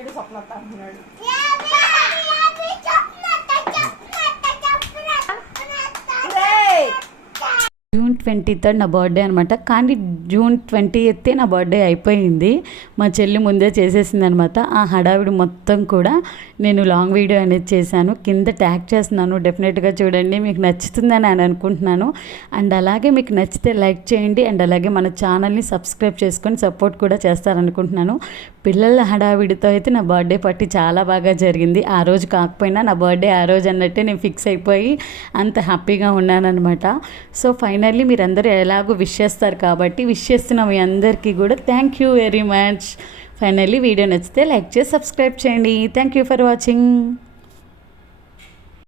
వీడు సప్లత్తా అంటున్నాడు. Twenty third నా బర్త్డే అనమాట కానీ జూన్ ట్వంటీ ఎత్తే నా బర్త్డే అయిపోయింది. మా చెల్లి ముందే చేసేసింది అనమాట ఆ హడావిడి మొత్తం కూడా నేను లాంగ్ వీడియో అనేది చేశాను. కింద ట్యాగ్ చేస్తున్నాను. డెఫినెట్గా చూడండి మీకు నచ్చుతుందని అని అనుకుంటున్నాను. అండ్ అలాగే మీకు నచ్చితే లైక్ చేయండి. అండ్ అలాగే మన ఛానల్ని సబ్స్క్రైబ్ చేసుకొని సపోర్ట్ కూడా చేస్తారనుకుంటున్నాను. పిల్లల హడావిడితో అయితే నా బర్త్డే పార్టీ చాలా బాగా జరిగింది. ఆ రోజు కాకపోయినా నా బర్త్డే ఆ రోజు అన్నట్టే నేను ఫిక్స్ అయిపోయి అంత హ్యాపీగా ఉన్నానన్నమాట. సో ఫైనల్లీ మీరందరూ ఎలాగో విష్ చేస్తారు కాబట్టి విష్ చేస్తున్న మీ అందరికీ కూడా thank you very much finally video నచ్చితే లైక్ చేసి సబ్స్క్రైబ్ చేయండి. Thank you for watching